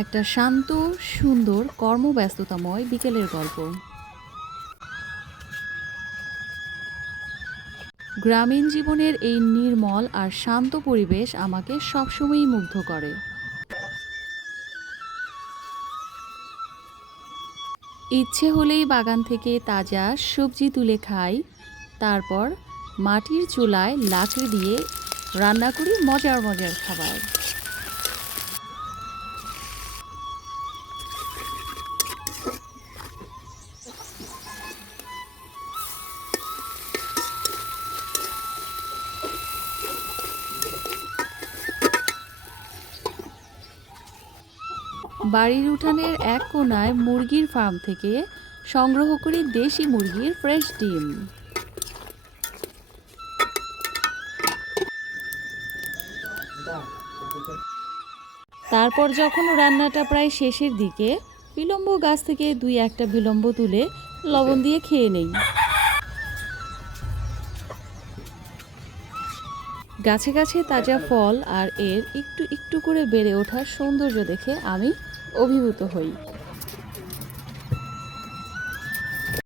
একটা শান্ত, সুন্দর, কর্মব্যস্ততাময় বিকেলের গল্প। গ্রামীণ জীবনের এই নির্মল আর শান্ত পরিবেশ আমাকে সবসময়ই মুগ্ধ করে। ইচ্ছে হলেই বাগান থেকে তাজা সবজি তুলে খাই, তারপর মাটির চুলায় লাকড়ি দিয়ে রান্না করি মজার মজার খাবার। বাড়ির উঠানের এক কোণায় মুরগির ফার্ম থেকে সংগ্রহ করি দেশি মুরগির ফ্রেশ ডিম। তারপর যখন রান্নাটা প্রায় শেষের দিকে, বিলম্ব গাছ থেকে দুই একটা বিলম্ব তুলে লবণ দিয়ে খেয়ে নেই। গাছে গাছে তাজা ফল আর এর একটু একটু করে বেড়ে ওঠার সৌন্দর্য দেখে আমি অভিভূত হই।